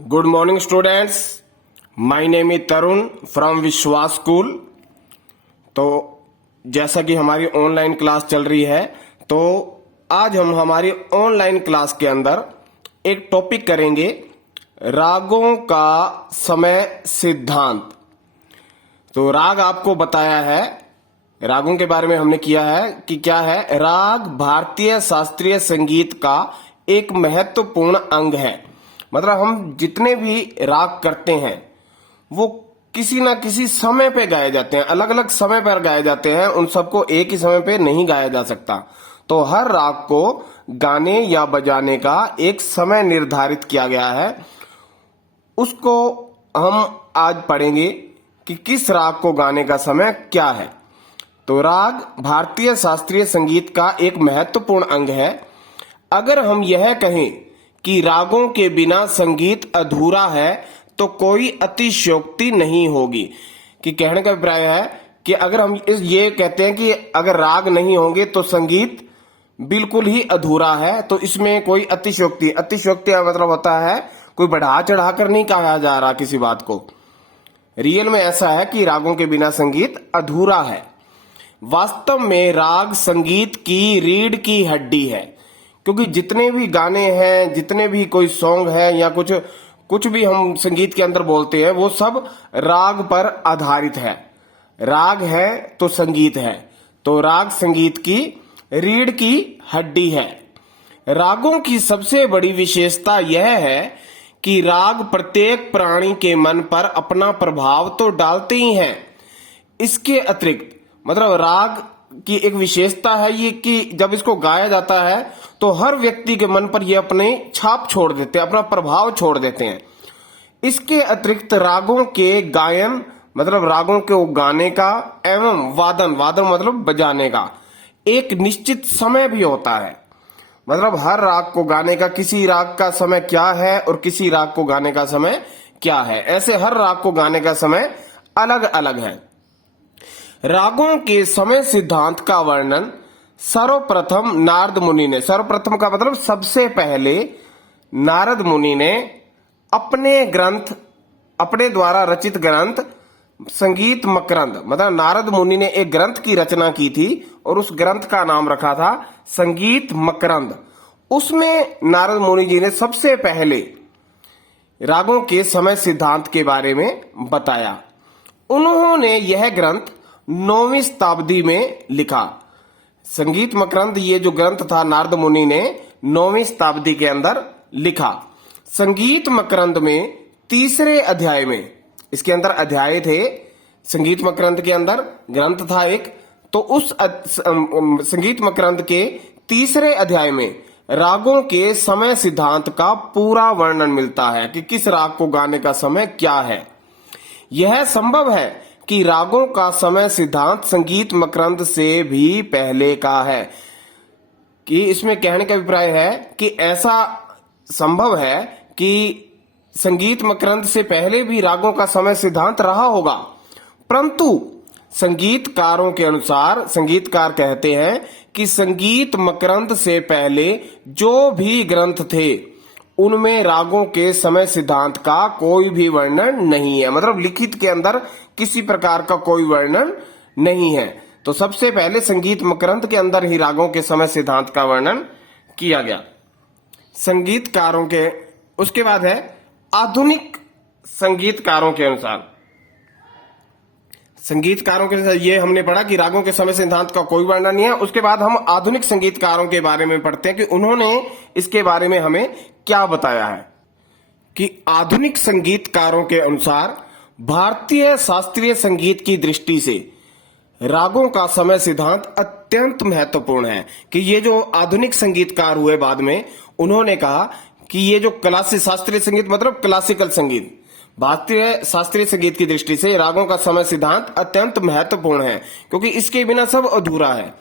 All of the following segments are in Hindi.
Good morning, students. My name is Tarun from विश्वास स्कूल। तो जैसा कि हमारी ऑनलाइन क्लास चल रही है, तो आज हम हमारी ऑनलाइन क्लास के अंदर एक टॉपिक करेंगे, रागों का समय सिद्धांत। तो राग आपको बताया है, रागों के बारे में हमने किया है कि क्या है। राग भारतीय शास्त्रीय संगीत का एक महत्वपूर्ण अंग है। मतलब हम जितने भी राग करते हैं वो किसी ना किसी समय पे गाए जाते हैं, अलग अलग समय पर गाए जाते हैं, उन सबको एक ही समय पे नहीं गाया जा सकता। तो हर राग को गाने या बजाने का एक समय निर्धारित किया गया है, उसको हम आज पढ़ेंगे कि किस राग को गाने का समय क्या है। तो राग भारतीय शास्त्रीय संगीत का एक महत्वपूर्ण अंग है। अगर हम यह कहें कि रागों के बिना संगीत अधूरा है तो कोई अतिशयोक्ति नहीं होगी। कि कहने का अभिप्राय है कि अगर हम ये कहते हैं कि अगर राग नहीं होंगे तो संगीत बिल्कुल ही अधूरा है, तो इसमें कोई अतिशयोक्ति का मतलब होता है कोई बढ़ा चढ़ाकर नहीं कहा जा रहा किसी बात को। रियल में ऐसा है कि रागों के बिना संगीत अधूरा है। वास्तव में राग संगीत की रीढ़ की हड्डी है, क्योंकि जितने भी गाने हैं, जितने भी कोई सॉन्ग है या कुछ भी हम संगीत के अंदर बोलते हैं, वो सब राग पर आधारित है। राग है तो संगीत है, तो राग संगीत की रीढ़ की हड्डी है। रागों की सबसे बड़ी विशेषता यह है कि राग प्रत्येक प्राणी के मन पर अपना प्रभाव तो डालते ही हैं। इसके अतिरिक्त मतलब राग की एक विशेषता है ये कि जब इसको गाया जाता है तो हर व्यक्ति के मन पर ये अपने छाप छोड़ देते हैं, अपना प्रभाव छोड़ देते हैं। इसके अतिरिक्त रागों के गायन मतलब रागों के गाने का एवं वादन मतलब बजाने का एक निश्चित समय भी होता है। मतलब हर राग को गाने का किसी राग का समय क्या है और किसी राग को गाने का समय क्या है, ऐसे हर राग को गाने का समय अलग अलग है। रागों के समय सिद्धांत का वर्णन सर्वप्रथम नारद मुनि ने, सर्वप्रथम का मतलब सबसे पहले नारद मुनि ने अपने द्वारा रचित ग्रंथ संगीत मकरंद, मतलब नारद मुनि ने एक ग्रंथ की रचना की थी और उस ग्रंथ का नाम रखा था संगीत मकरंद। उसमें नारद मुनि जी ने सबसे पहले रागों के समय सिद्धांत के बारे में बताया। उन्होंने यह ग्रंथ 9वीं शताब्दी में लिखा। संगीत मकरंद ये जो ग्रंथ था नारद मुनि ने 9वीं शताब्दी के अंदर लिखा। संगीत मकरंद में तीसरे अध्याय में, इसके अंदर अध्याय थे, संगीत मकरंद के अंदर ग्रंथ था एक, तो उस संगीत मकरंद के तीसरे अध्याय में रागों के समय सिद्धांत का पूरा वर्णन मिलता है कि किस राग को गाने का समय क्या है। यह संभव है कि रागों का समय सिद्धांत संगीत मकरंद से भी पहले का है। कि इसमें कहने का अभिप्राय है कि ऐसा संभव है कि संगीत मकरंद से पहले भी रागों का समय सिद्धांत रहा होगा, परंतु संगीतकारों के अनुसार संगीतकार कहते हैं कि संगीत मकरंद से पहले जो भी ग्रंथ थे उनमें रागों के समय सिद्धांत का कोई भी वर्णन नहीं है। मतलब लिखित के अंदर किसी प्रकार का कोई वर्णन नहीं है। तो सबसे पहले संगीत मकरंद के अंदर ही रागों के समय सिद्धांत का वर्णन किया गया संगीतकारों के। उसके बाद है आधुनिक संगीतकारों के अनुसार। संगीतकारों के अनुसार ये हमने पढ़ा कि रागों के समय सिद्धांत का कोई वर्णन नहीं है। उसके बाद हम आधुनिक संगीतकारों के बारे में पढ़ते हैं कि उन्होंने इसके बारे में हमें क्या बताया है। कि आधुनिक संगीतकारों के अनुसार भारतीय शास्त्रीय संगीत की दृष्टि से रागों का समय सिद्धांत अत्यंत महत्वपूर्ण है। कि ये जो आधुनिक संगीतकार हुए बाद में, उन्होंने कहा कि ये जो क्लासिक शास्त्रीय संगीत मतलब क्लासिकल संगीत, भारतीय शास्त्रीय संगीत की दृष्टि से रागों का समय सिद्धांत अत्यंत महत्वपूर्ण है, क्योंकि इसके बिना सब अधूरा है।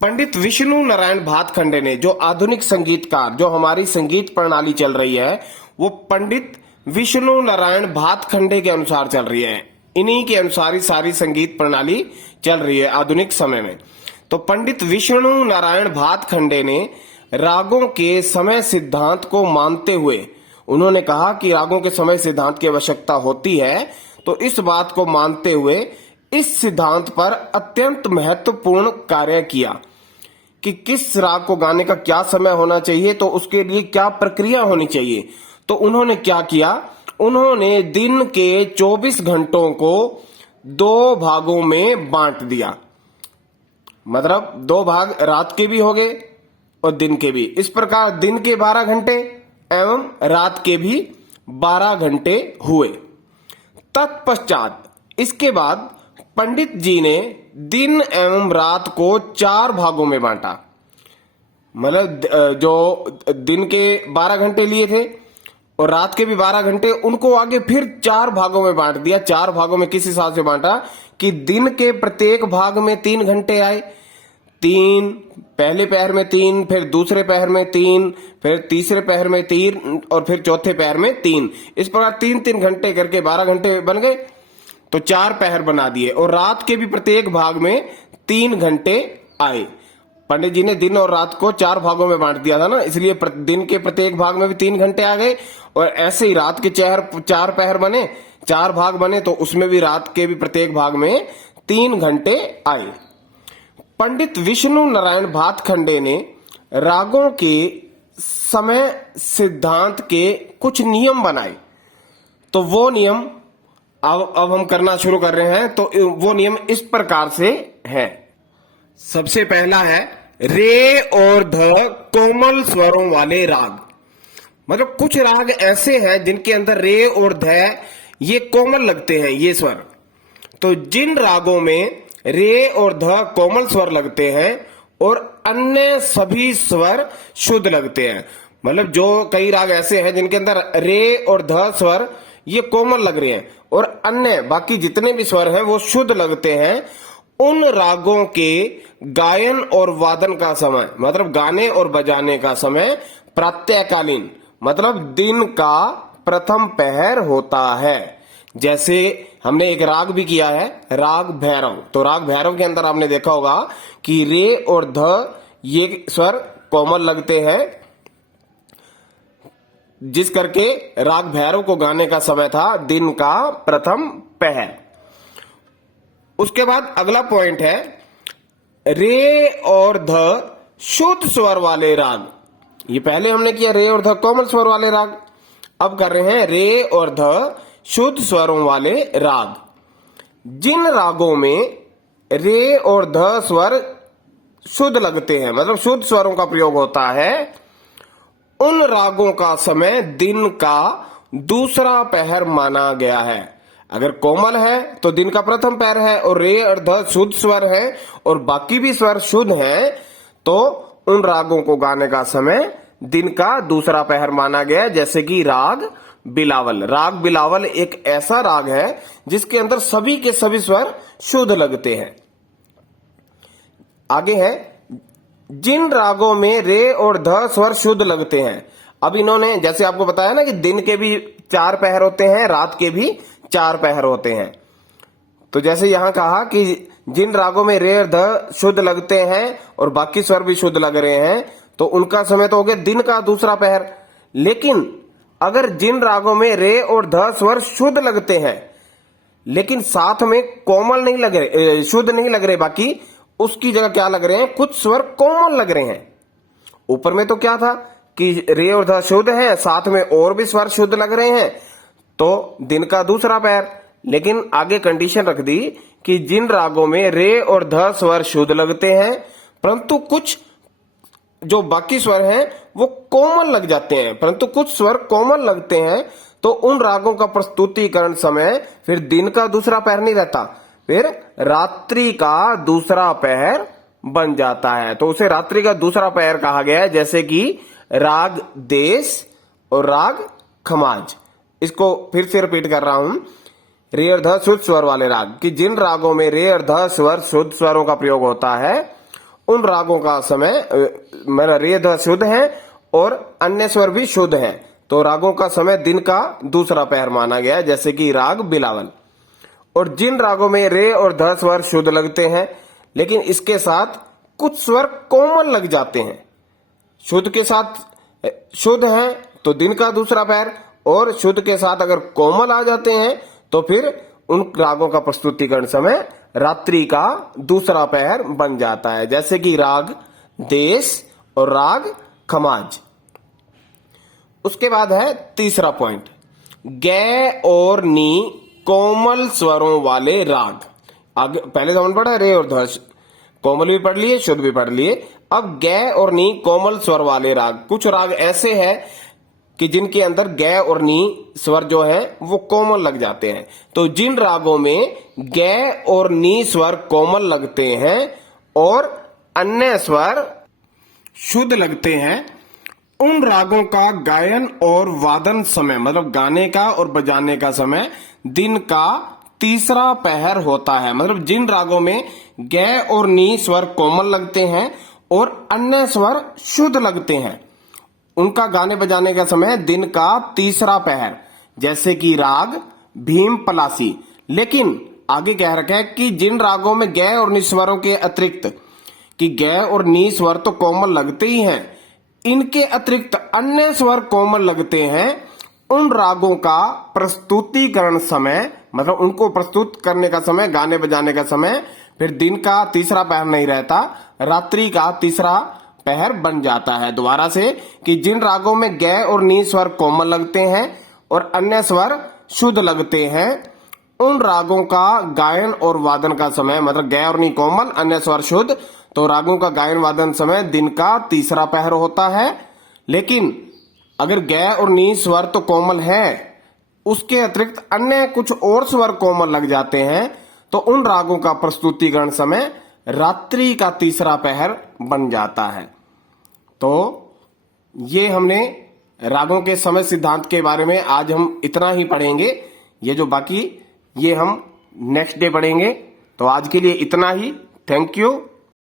पंडित विष्णु नारायण भातखंडे ने, जो आधुनिक संगीतकार, जो हमारी संगीत प्रणाली चल रही है वो पंडित विष्णु नारायण भातखंडे के अनुसार चल रही है। इन्हीं के अनुसार ही सारी संगीत प्रणाली चल रही है आधुनिक समय में। तो पंडित विष्णु नारायण भातखंडे ने रागों के समय सिद्धांत को मानते हुए उन्होंने कहा कि रागों के समय सिद्धांत की आवश्यकता होती है, तो इस बात को मानते हुए इस सिद्धांत पर अत्यंत महत्वपूर्ण कार्य किया कि किस राग को गाने का क्या समय होना चाहिए, तो उसके लिए क्या प्रक्रिया होनी चाहिए। तो उन्होंने क्या किया, उन्होंने दिन के 24 घंटों को 2 भागों में बांट दिया। मतलब 2 भाग रात के भी हो गए और दिन के भी। इस प्रकार दिन के 12 घंटे एवं रात के भी 12 घंटे हुए। तत्पश्चात इसके बाद पंडित जी ने दिन एवं रात को 4 भागों में बांटा। मतलब जो दिन के 12 घंटे लिए थे और रात के भी 12 घंटे, उनको आगे फिर 4 भागों में बांट दिया। 4 भागों में किस हिसाब से बांटा कि दिन के प्रत्येक भाग में 3 घंटे आए। 3 पहले पहर में 3, फिर दूसरे पहर में 3, फिर तीसरे पहर में 3 और फिर चौथे पहर में 3। इस प्रकार 3-3 घंटे करके 12 घंटे बन गए। तो 4 पहर बना दिए और रात के भी प्रत्येक भाग में 3 घंटे आए। पंडित जी ने दिन और रात को 4 भागों में बांट दिया था ना, इसलिए दिन के प्रत्येक भाग में भी 3 घंटे आ गए। और ऐसे ही रात के 4 पहर बने, 4 भाग बने, तो उसमें भी रात के भी प्रत्येक भाग में 3 घंटे आए। पंडित विष्णु नारायण भातखंडे ने रागों के समय सिद्धांत के कुछ नियम बनाए। तो वो नियम अब हम करना शुरू कर रहे हैं। तो वो नियम इस प्रकार से है। सबसे पहला है रे और ध कोमल स्वरों वाले राग। मतलब कुछ राग ऐसे हैं जिनके अंदर रे और ध ये कोमल लगते हैं, ये स्वर। तो जिन रागों में रे और ध कोमल स्वर लगते हैं और अन्य सभी स्वर शुद्ध लगते हैं। मतलब जो कई राग ऐसे हैं जिनके अंदर रे और ध स्वर ये कोमल लग रहे हैं और अन्य बाकी जितने भी स्वर हैं वो शुद्ध लगते हैं, उन रागों के गायन और वादन का समय, मतलब गाने और बजाने का समय प्रातःकालीन, मतलब दिन का प्रथम पहर होता है। जैसे हमने एक राग भी किया है, राग भैरव। तो राग भैरव के अंदर आपने देखा होगा कि रे और ध ये स्वर कोमल लगते हैं, जिस करके राग भैरव को गाने का समय था दिन का प्रथम पहर। उसके बाद अगला पॉइंट है रे और ध शुद्ध स्वर वाले राग। ये पहले हमने किया रे और ध कोमल स्वर वाले राग, अब कर रहे हैं रे और ध शुद्ध स्वरों वाले राग। जिन रागों में रे और ध स्वर शुद्ध लगते हैं, मतलब शुद्ध स्वरों का प्रयोग होता है, उन रागों का समय दिन का दूसरा पहर माना गया है। अगर कोमल है तो दिन का प्रथम पहर है और रे और ध शुद्ध स्वर है और बाकी भी स्वर शुद्ध हैं, तो उन रागों को गाने का समय दिन का दूसरा पहर माना गया है। जैसे कि राग बिलावल। राग बिलावल एक ऐसा राग है जिसके अंदर सभी के सभी स्वर शुद्ध लगते हैं। आगे है जिन रागों में रे और ध स्वर शुद्ध लगते हैं। अब इन्होंने जैसे आपको बताया ना कि दिन के भी 4 पहर होते हैं, रात के भी 4 पहर होते हैं। तो जैसे यहां कहा कि जिन रागों में रे और ध शुद्ध लगते हैं और बाकी स्वर भी शुद्ध लग रहे हैं, तो उनका समय तो हो गया दिन का दूसरा पहर। लेकिन अगर जिन रागों में रे और ध स्वर शुद्ध लगते हैं लेकिन साथ में कोमल नहीं लग रहे, शुद्ध नहीं लग रहे, बाकी उसकी जगह क्या लग रहे हैं, कुछ स्वर कोमल लग रहे हैं। ऊपर में तो क्या था कि रे और ध शुद्ध है, साथ में और भी स्वर शुद्ध लग रहे हैं, तो दिन का दूसरा पहर। लेकिन आगे कंडीशन रख दी कि जिन रागों में रे और ध स्वर शुद्ध लगते हैं परंतु कुछ जो बाकी स्वर हैं वो कोमल लग जाते हैं, परंतु कुछ स्वर कोमल लगते हैं, तो उन रागों का प्रस्तुतिकरण समय फिर दिन का दूसरा पहर नहीं रहता, फिर रात्रि का दूसरा पहर बन जाता है। तो उसे रात्रि का दूसरा पहर कहा गया है। जैसे कि राग देश और राग खमाज। इसको फिर से रिपीट कर रहा हूं, रे और ध शुद्ध स्वर वाले राग कि जिन रागों में रे और ध स्वर शुद्ध स्वरों का प्रयोग होता है, उन रागों का समय मेरा रे ध शुद्ध है और अन्य स्वर भी शुद्ध हैं, तो रागों का समय दिन का दूसरा पहर माना गया है। जैसे कि राग बिलावल। और जिन रागों में रे और ध स्वर शुद्ध लगते हैं लेकिन इसके साथ कुछ स्वर कोमल लग जाते हैं, शुद्ध के साथ शुद्ध हैं, तो दिन का दूसरा पहर, और शुद्ध के साथ अगर कोमल आ जाते हैं तो फिर उन रागों का प्रस्तुतिकरण समय रात्रि का दूसरा पहर बन जाता है, जैसे कि राग देश और राग खमाज। उसके बाद है तीसरा पॉइंट, गे और नी कोमल स्वरों वाले राग। आगे पहले तो हमने पढ़ा रे और ध्वज, कोमल भी पढ़ लिए, शुद्ध भी पढ़ लिए। अब गे और नी कोमल स्वर वाले राग, कुछ राग ऐसे हैं कि जिनके अंदर गे और नी स्वर जो है वो कोमल लग जाते हैं। तो जिन रागों में गे और नी स्वर कोमल लगते हैं और अन्य स्वर शुद्ध लगते हैं, उन रागों का गायन और वादन समय, मतलब गाने का और बजाने का समय दिन का तीसरा पहर होता है। मतलब जिन रागों में गे और नी स्वर कोमल लगते हैं और अन्य स्वर शुद्ध लगते हैं, उनका गाने बजाने का समय दिन का तीसरा पहर, जैसे कि राग भीम पलासी। लेकिन आगे कह रखा है कि जिन रागों में गे और नी स्वरों के अतिरिक्त, कि गे और नी स्वर तो कोमल लगते ही हैं, इनके अतिरिक्त अन्य स्वर कोमल लगते हैं, उन रागों का प्रस्तुतिकरण समय, मतलब उनको प्रस्तुत करने का समय, गाने बजाने का समय फिर दिन का तीसरा पहर नहीं रहता, रात्रि का तीसरा पहर बन जाता है। दोबारा से, कि जिन रागों में गे और नी स्वर कोमल लगते हैं और अन्य स्वर शुद्ध लगते हैं, उन रागों का गायन और वादन का समय, मतलब गे और नी कोमल, अन्य स्वर शुद्ध, तो रागों का गायन वादन समय दिन का तीसरा पहर होता है। लेकिन अगर गे और नी स्वर तो कोमल है, उसके अतिरिक्त अन्य कुछ और स्वर कोमल लग जाते हैं, तो उन रागों का प्रस्तुतिकरण समय रात्रि का तीसरा पहर बन जाता है। तो ये हमने रागों के समय सिद्धांत के बारे में आज हम इतना ही पढ़ेंगे। ये जो बाकी ये हम नेक्स्ट डे पढ़ेंगे। तो आज के लिए इतना ही। Thank you.